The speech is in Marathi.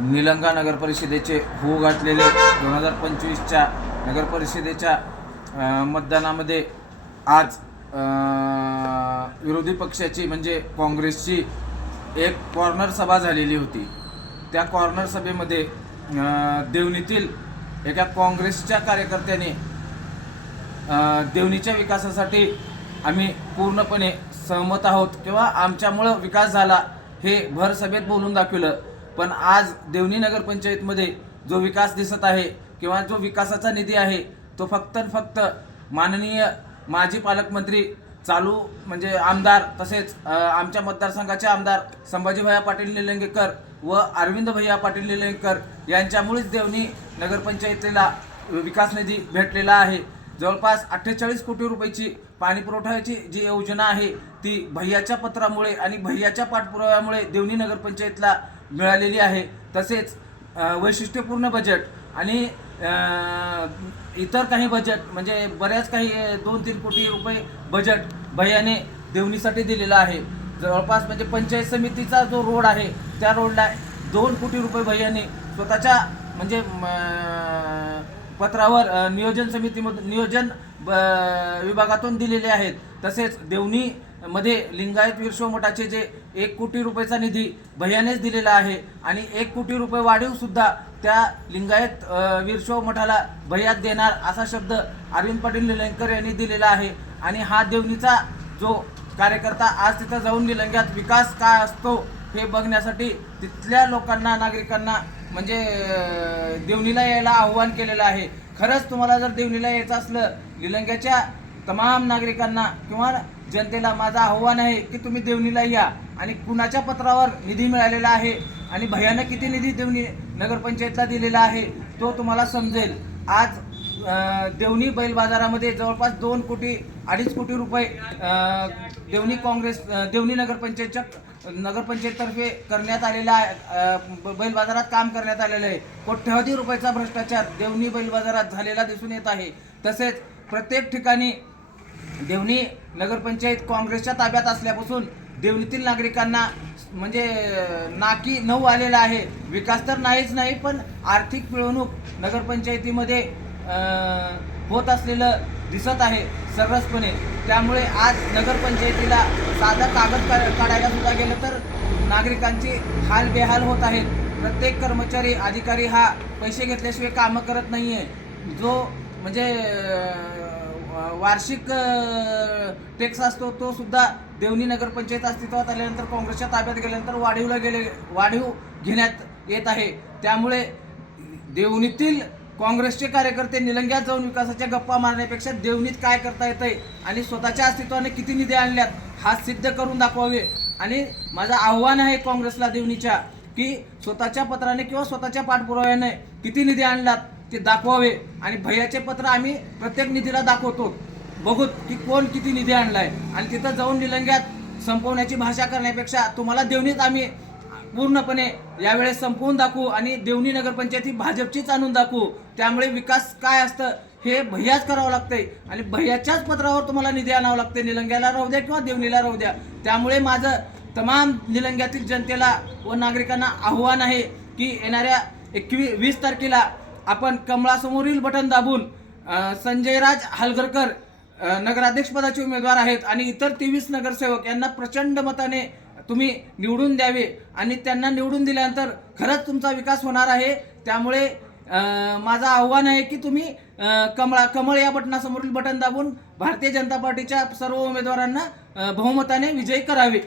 निलंगा नगर परिषदेचे होऊ घातलेले 2025च्या नगर परिषदेच्या मतदानामध्ये आज विरोधी पक्षाची म्हणजे काँग्रेसची एक कॉर्नर सभा झालेली होती। त्या कॉर्नर सभेमध्ये देवणीतील एका काँग्रेसच्या कार्यकर्त्याने देवणीच्या विकासासाठी आम्ही पूर्णपणे सहमत आहोत किंवा आमच्यामुळं विकास झाला हे भर सभेत बोलून दाखवलं। पण आज देवणी नगरपंचायतमध्ये जो विकास दिसत आहे किंवा जो विकासाचा निधी आहे तो फक्त माननीय माजी पालकमंत्री चालू म्हणजे आमदार तसेच आमच्या मतदारसंघाचे आमदार संभाजी भैया पाटील निलंगेकर व अरविंद भैया पाटील निलंगेकर यांच्यामुळेच देवणी नगरपंचायतीला विकास निधी भेटलेला आहे। जवळपास 48 कोटी रुपयाची पाणी पुरवठ्याची जी योजना आहे ती भैयाच्या पत्रामुळे आणि भैयाच्या पाठपुराव्यामुळे देवणी नगरपंचायतला मिळालेली आहे। तसेच वैशिष्ट्यपूर्ण बजेट आणि इतर काही बजेट म्हणजे बऱ्याच काही 2-3 कोटी रुपये बजेट भैयाने देवणीसाठी दिलेला आहे। जवळपास म्हणजे पंचायत समितीचा जो रोड आहे त्या रोडला 2 कोटी रुपये भैयाने स्वतःच्या म्हणजे पत्रावर नियोजन समितीमधून नियोजन विभागातून दिलेले आहेत। तसेच देवणी मध्ये लिंगायत वीरशैव मठाचे जे 1 कोटी रुपयाचा निधी भैयानेच दिलेला आहे आणि 1 कोटी रुपये वाढीव सुद्धा त्या लिंगायत वीरशैव मठाला भैयात देणार असा शब्द अरविंद पाटील निलंगेकर यांनी दिलेला आहे। आणि हा देवणीचा जो कार्यकर्ता आज तिथं जाऊन निलंग्यात विकास काय असतो हे बघण्यासाठी तिथल्या लोकांना नागरिकांना म्हणजे देवणीला यायला आव्हान केलेलं आहे। खरंच तुम्हाला जर देवणीला यायचं असलं निलंग्याच्या तमाम नागरिकांना किंवा जनतेला माझं आव्हान आहे की तुम्ही देवणीला या आणि कुणाच्या पत्रावर निधी मिळालेला आहे आणि भैयानं किती निधी देवणी नगरपंचायतला दिलेला आहे तो तुम्हाला समजेल। आज देवणी बैल बाजारामध्ये जवळपास 2 कोटी 2.5 कोटी रुपये देवणी नगरपंचायततर्फे करण्यात आलेला बैल बाजारात काम करण्यात आलेलं आहे। कोट्यवधी रुपयाचा भ्रष्टाचार देवणी बैल बाजारात झालेला दिसून येत आहे। तसेच प्रत्येक ठिकाणी देवणी नगरपंचायत काँग्रेसच्या ताब्यात असल्यापासून देवणीतील नागरिकांना म्हणजे नाकी नऊ आलेला आहे। विकास तर नाही पण आर्थिक पिळवणूक नगरपंचायतीमध्ये होत असलेलं दिसत आहे सर्रासपणे। त्यामुळे आज नगरपंचायतीला साधा कागद काढायला सुद्धा गेलं तर नागरिकांची हाल बेहाल होत आहेत। प्रत्येक कर्मचारी अधिकारी हा पैसे घेतल्याशिवाय कामं करत नाही आहे। जो म्हणजे वार्षिक टॅक्स असतो तो सुद्धा देवणी नगरपंचायत अस्तित्वात आल्यानंतर काँग्रेसच्या ताब्यात गेल्यानंतर वाढीव घेण्यात येत आहे। त्यामुळे देवणीतील काँग्रेसचे कार्यकर्ते निलंग्यात जाऊन विकासाच्या गप्पा मारण्यापेक्षा देवणीत काय करता येतंय आणि स्वतःच्या अस्तित्वाने किती निधी आणल्यात हा सिद्ध करून दाखवावे। आणि माझं आव्हान आहे काँग्रेसला देवणीच्या की स्वतःच्या पत्राने किंवा स्वतःच्या पाठपुराव्याने किती निधी आणलात ते दाखवावे। आणि भैयाचे पत्र आम्ही प्रत्येक निधीला दाखवतो बघूत की कोण किती निधी आणलाय आणि तिथं जाऊन निलंग्यात संपवण्याची भाषा करण्यापेक्षा तुम्हाला देवणीत आम्ही पूर्णपणे यावेळेस संपवून दाखवू आणि देवणी नगरपंचायत ही भाजपचीच आणून दाखवू। त्यामुळे विकास काय असतं हे भैयाच करावं लागतंय आणि भैयाच्याच पत्रावर तुम्हाला निधी आणावं लागते, निलंग्याला राहू द्या किंवा देवणीला राहू द्या। त्यामुळे माझं तमाम निलंग्यातील जनतेला व नागरिकांना आव्हान आहे की येणाऱ्या 20 तारखेला आपण कमळासमोरील बटन दाबून संजयराज हलगरकर नगराध्यक्षपदाचे उमेदवार आहेत आणि इतर 23 नगरसेवक यांना प्रचंड मताने तुम्ही निवडून द्यावे आणि त्यांना निवडून दिल्यानंतर खरंच तुमचा विकास होणार आहे। त्यामुळे माझं आव्हान आहे की तुम्ही कमळ या बटनासमोरील बटन दाबून भारतीय जनता पार्टीच्या सर्व उमेदवारांना बहुमताने विजयी करावे।